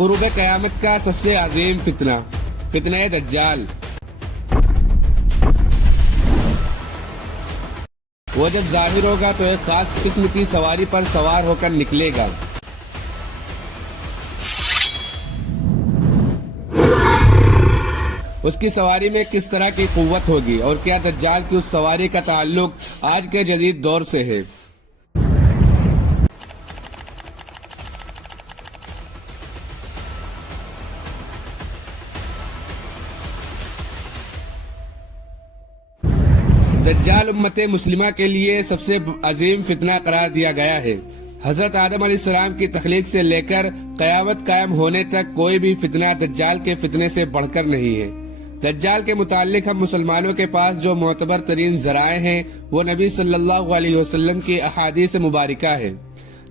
قرب قیامت کا سب سے عظیم فتنہ دجال۔ وہ جب ظاہر ہوگا تو ایک خاص قسم کی سواری پر سوار ہو کر نکلے گا۔ اس کی سواری میں کس طرح کی قوت ہوگی اور کیا دجال کی اس سواری کا تعلق آج کے جدید دور سے ہے؟ دجال امت مسلمہ کے لیے سب سے عظیم فتنہ قرار دیا گیا ہے۔ حضرت آدم علیہ السلام کی تخلیق سے لے کر قیامت قائم ہونے تک کوئی بھی فتنہ دجال کے فتنے سے بڑھ کر نہیں ہے۔ دجال کے متعلق ہم مسلمانوں کے پاس جو معتبر ترین ذرائع ہیں وہ نبی صلی اللہ علیہ وسلم کی احادیث مبارکہ ہے،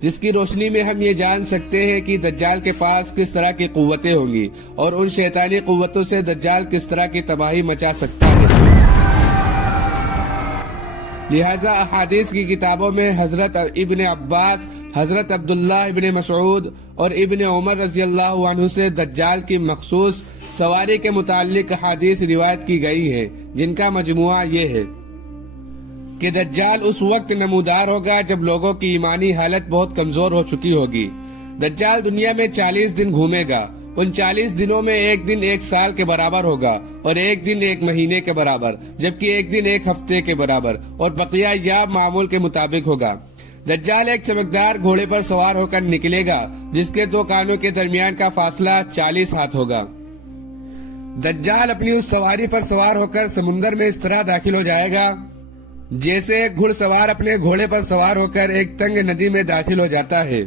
جس کی روشنی میں ہم یہ جان سکتے ہیں کہ دجال کے پاس کس طرح کی قوتیں ہوں گی اور ان شیطانی قوتوں سے دجال کس طرح کی تباہی مچا سکتا ہے۔ لہذا احادیث کی کتابوں میں حضرت ابن عباس، حضرت عبداللہ ابن مسعود اور ابن عمر رضی اللہ عنہ سے دجال کی مخصوص سواری کے متعلق احادیث روایت کی گئی ہے، جن کا مجموعہ یہ ہے کہ دجال اس وقت نمودار ہوگا جب لوگوں کی ایمانی حالت بہت کمزور ہو چکی ہوگی۔ دجال دنیا میں 40 دن گھومے گا۔ ان 40 دنوں میں ایک دن 1 سال کے برابر ہوگا اور ایک دن 1 مہینے کے برابر، جبکہ ایک دن 1 ہفتے کے برابر، اور بقیہ یا معمول کے مطابق ہوگا۔ دجال ایک چمکدار گھوڑے پر سوار ہو کر نکلے گا جس کے 2 کانوں کے درمیان کا فاصلہ 40 ہاتھ ہوگا۔ دجال اپنی اس سواری پر سوار ہو کر سمندر میں اس طرح داخل ہو جائے گا جیسے ایک گھڑ سوار اپنے گھوڑے پر سوار ہو کر ایک تنگ ندی میں داخل ہو جاتا ہے۔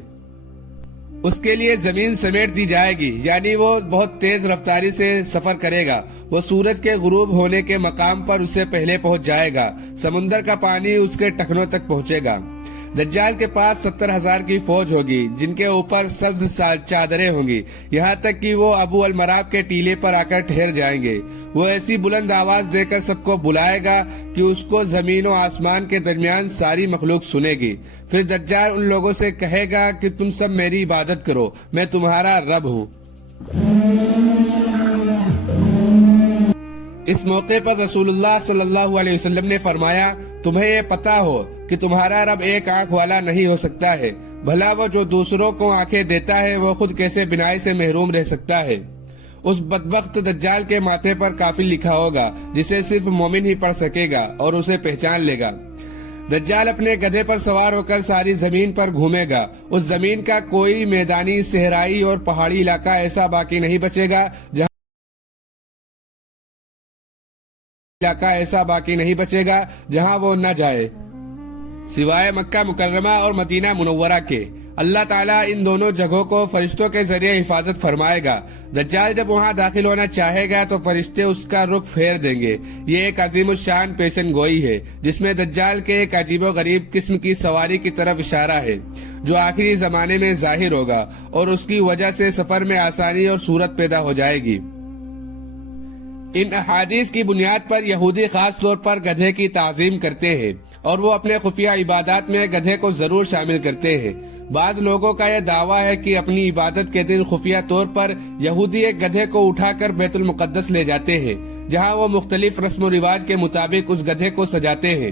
اس کے لیے زمین سمیٹ دی جائے گی، یعنی وہ بہت تیز رفتاری سے سفر کرے گا۔ وہ سورج کے غروب ہونے کے مقام پر اسے پہلے پہنچ جائے گا۔ سمندر کا پانی اس کے ٹخنوں تک پہنچے گا۔ دجال کے پاس 70,000 کی فوج ہوگی جن کے اوپر سبز چادریں ہوں گی، یہاں تک کہ وہ ابو المراب کے ٹیلے پر آ کر ٹھہر جائیں گے۔ وہ ایسی بلند آواز دے کر سب کو بلائے گا کہ اس کو زمین و آسمان کے درمیان ساری مخلوق سنے گی۔ پھر دجال ان لوگوں سے کہے گا کہ تم سب میری عبادت کرو، میں تمہارا رب ہوں۔ اس موقع پر رسول اللہ صلی اللہ علیہ وسلم نے فرمایا، تمہیں یہ پتا ہو کہ تمہارا رب ایک آنکھ والا نہیں ہو سکتا ہے، بھلا وہ جو دوسروں کو آنکھیں دیتا ہے وہ خود کیسے بینائی سے محروم رہ سکتا ہے۔ اس بدبخت دجال کے ماتھے پر کافر لکھا ہوگا جسے صرف مومن ہی پڑھ سکے گا اور اسے پہچان لے گا۔ دجال اپنے گدھے پر سوار ہو کر ساری زمین پر گھومے گا۔ اس زمین کا کوئی میدانی، صحرائی اور پہاڑی علاقہ ایسا باقی نہیں بچے گا جہاں وہ نہ جائے، سوائے مکہ مکرمہ اور مدینہ منورہ کے۔ اللہ تعالیٰ ان دونوں جگہوں کو فرشتوں کے ذریعے حفاظت فرمائے گا۔ دجال جب وہاں داخل ہونا چاہے گا تو فرشتے اس کا رخ پھیر دیں گے۔ یہ ایک عظیم الشان پیشن گوئی ہے جس میں دجال کے ایک عجیب و غریب قسم کی سواری کی طرف اشارہ ہے جو آخری زمانے میں ظاہر ہوگا، اور اس کی وجہ سے سفر میں آسانی اور صورت پیدا ہو جائے گی۔ ان احادیث کی بنیاد پر یہودی خاص طور پر گدھے کی تعظیم کرتے ہیں اور وہ اپنے خفیہ عبادات میں گدھے کو ضرور شامل کرتے ہیں۔ بعض لوگوں کا یہ دعویٰ ہے کہ اپنی عبادت کے دن خفیہ طور پر یہودی ایک گدھے کو اٹھا کر بیت المقدس لے جاتے ہیں، جہاں وہ مختلف رسم و رواج کے مطابق اس گدھے کو سجاتے ہیں۔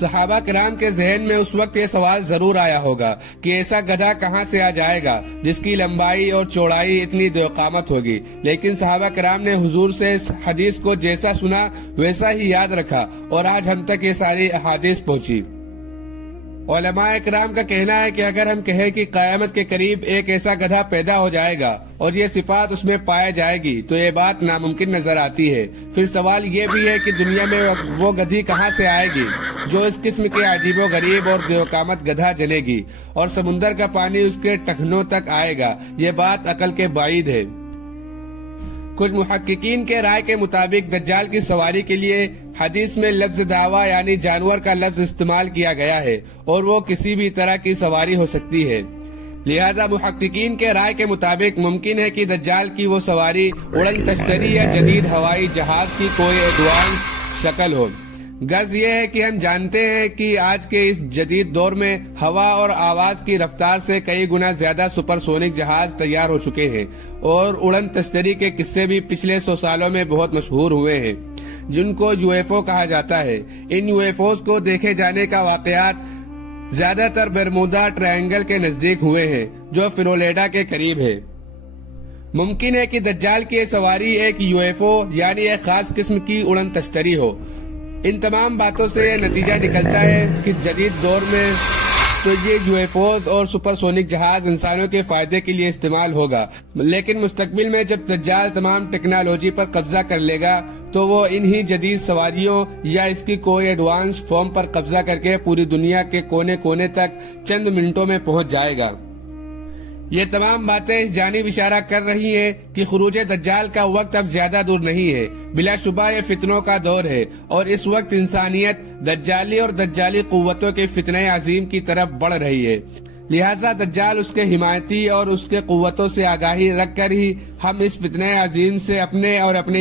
صحابہ کرام کے ذہن میں اس وقت یہ سوال ضرور آیا ہوگا کہ ایسا گدھا کہاں سے آ جائے گا جس کی لمبائی اور چوڑائی اتنی قامت ہوگی، لیکن صحابہ کرام نے حضور سے اس حدیث کو جیسا سنا ویسا ہی یاد رکھا اور آج ہم تک یہ ساری احادیث پہنچی۔ علماء اکرام کا کہنا ہے کہ اگر ہم کہیں کہ قیامت کے قریب ایک ایسا گدھا پیدا ہو جائے گا اور یہ صفات اس میں پائے جائے گی تو یہ بات ناممکن نظر آتی ہے۔ پھر سوال یہ بھی ہے کہ دنیا میں وہ گدھی کہاں سے آئے گی جو اس قسم کے عجیب و غریب اور دیوقامت گدھا جنے گی اور سمندر کا پانی اس کے ٹخنوں تک آئے گا؟ یہ بات عقل کے بعید ہے۔ کچھ محققین کے رائے کے مطابق دجال کی سواری کے لیے حدیث میں لفظ دعویٰ یعنی جانور کا لفظ استعمال کیا گیا ہے اور وہ کسی بھی طرح کی سواری ہو سکتی ہے۔ لہذا محققین کے رائے کے مطابق ممکن ہے کہ دجال کی وہ سواری اڑن تشتری یا جدید ہوائی جہاز کی کوئی ایڈوانس شکل ہو۔ غرض یہ ہے کہ ہم جانتے ہیں کہ آج کے اس جدید دور میں ہوا اور آواز کی رفتار سے کئی گنا زیادہ سپر سونک جہاز تیار ہو چکے ہیں، اور اڑن تشتری کے قصے بھی پچھلے 100 سالوں میں بہت مشہور ہوئے ہیں، جن کو یو ایف او کہا جاتا ہے۔ ان یو ایف اوز کو دیکھے جانے کا واقعات زیادہ تر برمودا ٹرائنگل کے نزدیک ہوئے ہیں، جو فلوریڈا کے قریب ہے۔ ممکن ہے کہ دجال کی سواری ایک یو ایف او یعنی ایک خاص قسم کی اڑن تشتری ہو۔ ان تمام باتوں سے یہ نتیجہ نکلتا ہے کہ جدید دور میں تو یہ یو ایف اوز اور سپر سونک جہاز انسانوں کے فائدے کے لیے استعمال ہوگا، لیکن مستقبل میں جب دجال تمام ٹیکنالوجی پر قبضہ کر لے گا تو وہ انہی جدید سواریوں یا اس کی کوئی ایڈوانس فارم پر قبضہ کر کے پوری دنیا کے کونے کونے تک چند منٹوں میں پہنچ جائے گا۔ یہ تمام باتیں اس جانب اشارہ کر رہی ہیں کہ خروج دجال کا وقت اب زیادہ دور نہیں ہے۔ بلا شبہ یہ فتنوں کا دور ہے، اور اس وقت انسانیت دجالی اور دجالی قوتوں کے فتنہ عظیم کی طرف بڑھ رہی ہے، لہٰذا دجال اس کے حمایتی اور اس کے قوتوں سے آگاہی رکھ کر ہی ہم اس فتنہ عظیم سے اپنے اور اپنے